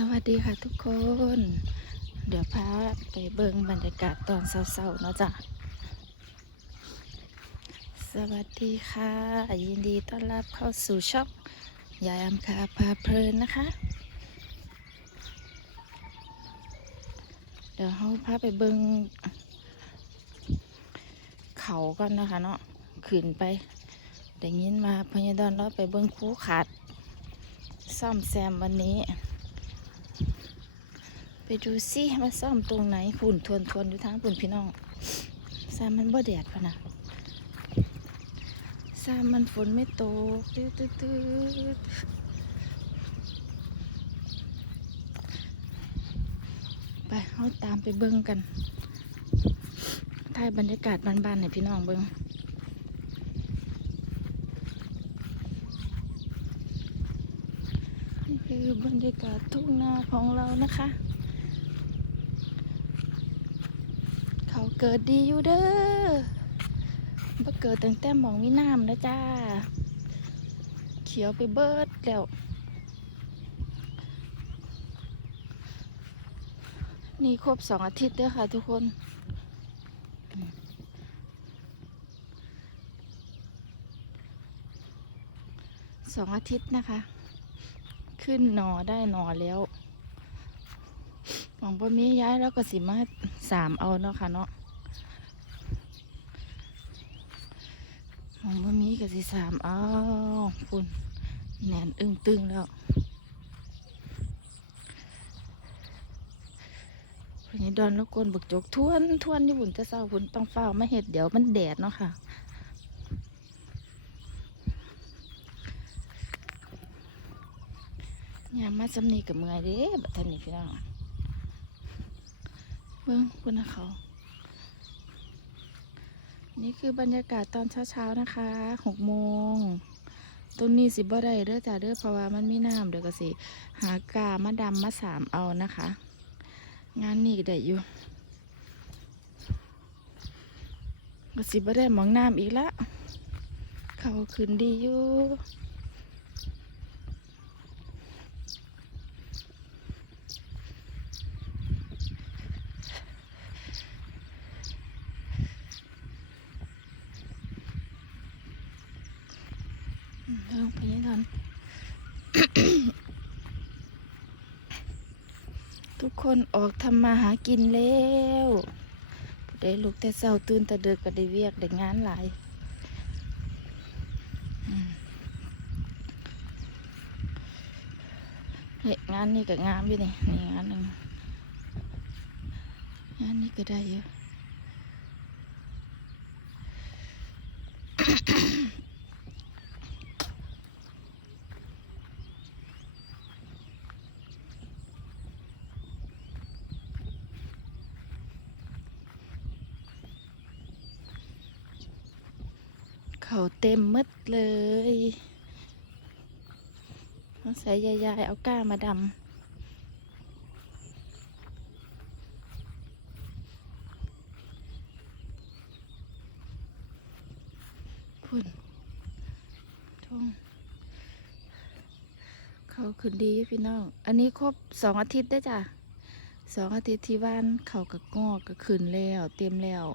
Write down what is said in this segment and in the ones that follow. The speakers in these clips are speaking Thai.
สวัสดีค่ะทุกคน เดี๋ยวพาไปเบิ่งบรรยากาศตอนเช้าๆเนาะจ้ะ สวัสดีค่ะ ยินดีต้อนรับเข้าสู่ช่องยายอัมคาพาเพลินนะคะ เดี๋ยวเราพาไปเบิ่งเขาก่อนนะคะเนาะขึ้นไปได้ยินมาพญดอนเราไปเบิ่งคูขาด ซ่อมแซมวันนี้ ไปดูซิว่าซ่อมตรงไหนฝุ่นทวนทวนๆอยู่ทางฝุ่นพี่น้องซามันบ่แดดพะนะซามมันฝนไม่ตกตื้อตื้อตื้อไปเอาตามไปเบิ่งกันถ่ายบรรยากาศบ้านๆให้พี่น้องเบิ่งนี่คือบรรยากาศทุ่งนาของเรานะคะ เกิดดีอยู่เด้อบ่เกิดตั้งแต่มองมีน้ำนะจ้า เขียวไปเบิดแล้วนี่ครบสองอาทิตย์เด้อค่ะทุกคน สองอาทิตย์นะคะ ขึ้นหนอได้หนอแล้วหวังว่ามีย้ายแล้วก็สิมาสามเอาเนาะค่ะเนาะ หวังว่ามีก็สิสามเอาปุ่นแหนนอึ้งตึงแล้วพญดอนแล้วกวนบึกจกทวนทวนที่บุญจะเศร้าบุญต้องเฝ้ามาเห็ดเดี๋ยวมันแดดเนาะค่ะยามมาสำนีกับเมื่อยเด้บัดทันนี้พี่น้องเบิ่งคุณนะเขา นี่คือบรรยากาศตอนเช้าๆนะคะหกโมงต้นนี้สิบ่ได้เด้อจ้าเด้อเพราะว่ามันมีน้ำเดี๋ยวก็สิ หากามาดำมาสามเอานะคะ งานนี้ได้อยู่ก็สิบ่ได้มองน้ำอีกละเขาขึ้นดีอยู่ เริ่มไปยังทันทุกคนออกทำมาหากินแล้วได้ลูกแต่เช้าตื่นแต่เดึกก็ได้เวียกได้งานหลายเฮ้งานนี้ก็งามอยู่นี่นี่งานหนึ่งงานนี้ก็ได้เยอะ เขาเต็มหมดเลยต้องใส่ยายๆเอาก้ามาดำพุ่นทุ่งเขาขึ้นดีอยู่พี่น้อง อันนี้ครบสองอาทิตย์ได้จ้ะสองอาทิตย์ที่ว่านเขากับงอกก็ขึ้นแล้ว เต็มแล้ว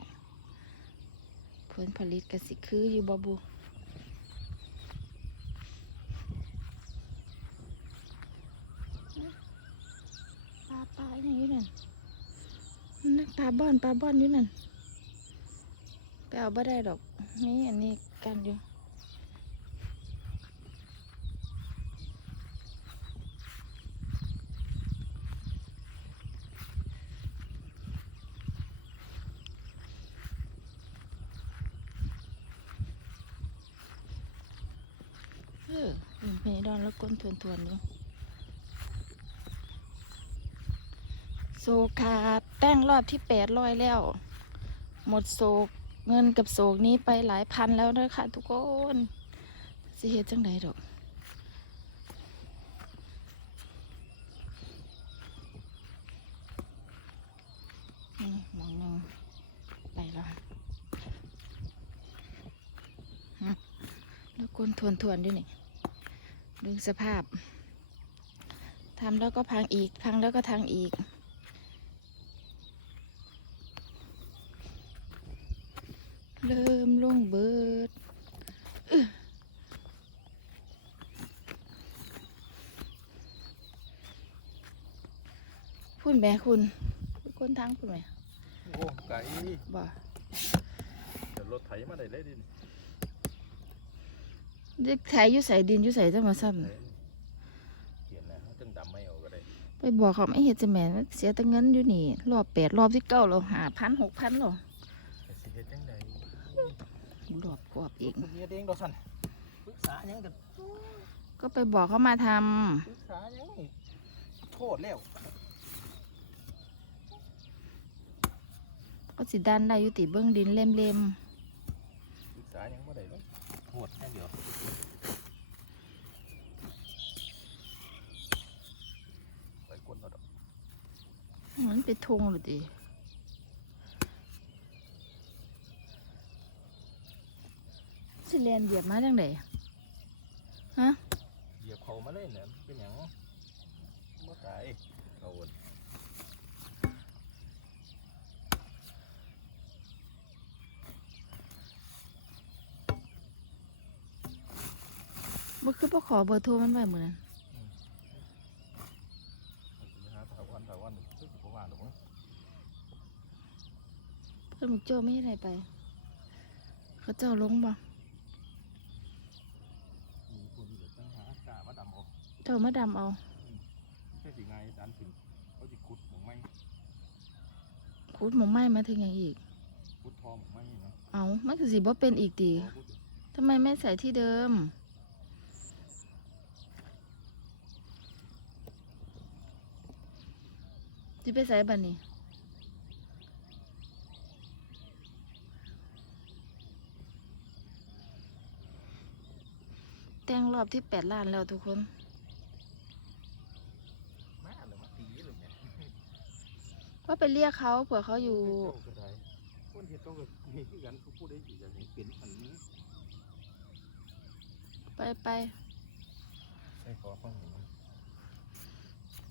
ผลผลิตกสิคืออยู่บบุปลาปลาอย่างนี้นั่นนั่นปลาบ้อนปลาบ้อนอยู่นั่นไปเอาบ่ได้ดอกนี่อันนี้กันอยู่เออ เพดอนแล้วก้นทวนทวนๆอยู่โซขาดแต่งรอบที่แปดร้อยแล้ว หมดโศกเงินกับโศกนี้ไปหลายพันแล้วเด้อค่ะทุกคนสิเฮ็ดจังไดดอกมองหนึงไปแล้วฮะแล้วก้นทวนทวนๆด้วยนี่ ดูสภาพททำแล้วก็พังอีก พังแล้วก็ทังอีก เริ่มลงเบิดอื้อพูดแม่คุณคนทางพูดไหมโอ้ไก่บ่เดี๋ยวรถไถมาได้เลยดิ เด็กไถอยู่ใส่ดินอยู่ใส่จะมาซ้ไถเขียนนะจังดำไม่เอาก็ได้ำไปบอกเขาไม่เห็นจะแหม่นเสียแต่เงินอยู่นี่ รอบแปดรอบที่เก้าเราหาพันหกพันหรอแต่สิเฮ็ดจังใดรอบกรอบอีกคนเฮ็ดเองดอกสั่นปรึกษาหยังกันก็ไปบอกเขามาทปรึกษาหยังนี่โทษแล้วำก็สิดันได้อยู่ติเบื้องดินเล่มปรึกษาหยังบ่ได้เลยโทษแค่เดียวไปกดเอาดอก ๆมันไป ทงหรือติสิเรียนเหยียบมาจังไดฮะเหยียบเขามาเลยเนี่ยเป็นหยังบ่ตายเอาอดบ่คือบ่ขอเบอร์โทรมันไว้เหมือนนั้น หาถาวันถาวันซึ่งบ่ว่าดอกมั้ง เพิ่นมุกโจไม่ให้ไหนไป เขาเจ้าลงบ่มีคนเดี๋ยวต้องหากล้ามาดำเอาเจ้ามาดำเอาแค่สิไงดันถึงเขาสิขุดหมองไม้ขุดหมองไม้มาถึงอย่างอีก ขุดทองหมองไม้นะเอามันคือสิบ่เป็นอีกติพอขุดทำไมไม่ใส่ที่เดิมจิไปใส่บันนี้ แต่งร อบที่แปดล้านแล้วทุกคนมาเลยมาตีเลยเนี่ยว่าไปเรียกเขาเผื่อเขาอยู่เจ้าก็ได้คนเห็ดต้องก็มีคือกันเขาพูดได้อยู่อย่างนี้เป็นอันนี้ ไปไปใช่ขอฟังหน่อยนะ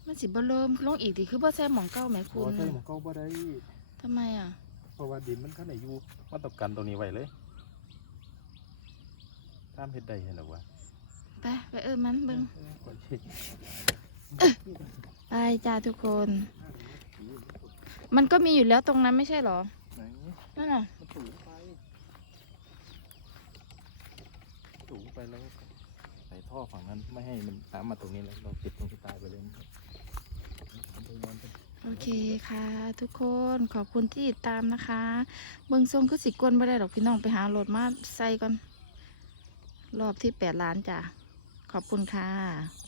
มันสิบ่เริ่มลงอีกดิคือบ่ใส่หมองเก้าไหมขคุอณใช่หมองเก้าบ่ได้ทำไมอะ เพราะว่าดินมันข้างในอยู่มันต้องกันตรงนี้ไว้เลยตามเฮ็ดได้เห็นหรอวะ ไปไปเอิ้นมันเบิ่งเออขอเช็คไปจ้าทุกคน มันก็มีอยู่แล้วตรงนั้นไม่ใช่เหรอไหนนั่นน่ะมันสูงไปสูงไปแล้วใส่ท่อฝั่งนั้นไม่ให้มันตามมาตรงนี้แล้วเราปิดตรงที่ตายไปเลยนะครับมันจะย้อนไปโอเคค่ะ ทุกคนขอบคุณที่ติดตามนะคะ เบิ่งทรงคือสิกวนไม่ได้ดอกพี่น้องไปหารถมาใส่ก่อน รอบที่แปดล้านจ้ะ ขอบคุณค่ะ